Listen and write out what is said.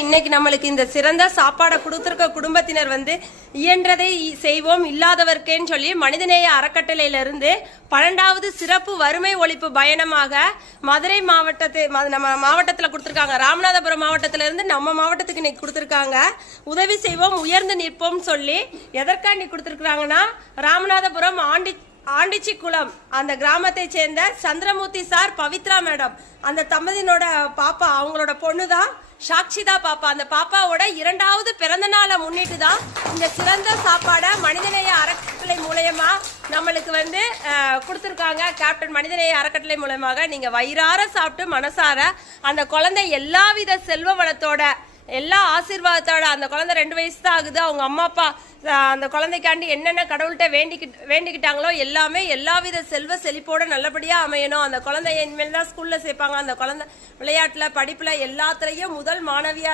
இன்னைக்கு நம்மளுக்கு இந்த சிறந்த சாப்பாடை கொடுத்திருக்க குடும்பத்தினர் இயன்றதை செய்வோம் இல்லாதவர்க்கேன்னு சொல்லி மனிதநேய அறக்கட்டளையிலிருந்து 12வது சிறப்பு வறுமை ஒழிப்பு பயணமாக மதுரை நம்ம மாவட்டத்தில் கொடுத்திருக்காங்க. ராமநாதபுரம் மாவட்டத்தில இருந்து நம்ம மாவட்டத்துக்கு இன்னைக்கு கொடுத்திருக்காங்க. உதவி செய்வோம் உயர்ந்து நிற்போம் சொல்லி எதற்காண்டி கொடுத்திருக்காங்கன்னா ராமநாதபுரம் ஆண்டிச்சிக்குளம் அந்த கிராமத்தை சேர்ந்த சந்திரமூர்த்தி சார், பவித்ரா மேடம், அந்த தம்பதியினோட பாப்பா, அவங்களோட பொண்ணுதான் சாக்ஷிதா பாப்பா. அந்த பாப்பாவோட 2வது பிறந்த நாளை முன்னிட்டு தான் இந்த சிறந்த சாப்பாடை மனிதநேய அறக்கட்டளை மூலயமா நம்மளுக்கு கொடுத்துருக்காங்க. கேப்டன் மனிதநேய அறக்கட்டளை மூலமாக நீங்க வயிறார சாப்பிட்டு மனசார அந்த குழந்தை எல்லாவித செல்வ வளத்தோட எல்லா ஆசீர்வாதத்தோட, அந்த குழந்தை 2 வயசு தான் ஆகுது. அவங்க அம்மா அப்பா அந்த குழந்தைக்காண்டி என்னென்ன கடவுள்கிட்ட வேண்டிக்கிட்டாங்களோ எல்லாமே எல்லாவித செல்வ செழிப்போட நல்லபடியா அமையணும். அந்த குழந்தைய இனிமேல் தான் ஸ்கூல்ல சேர்ப்பாங்க. அந்த குழந்தை விளையாட்டுல படிப்புல எல்லாத்துலயும் முதல் மாணவியா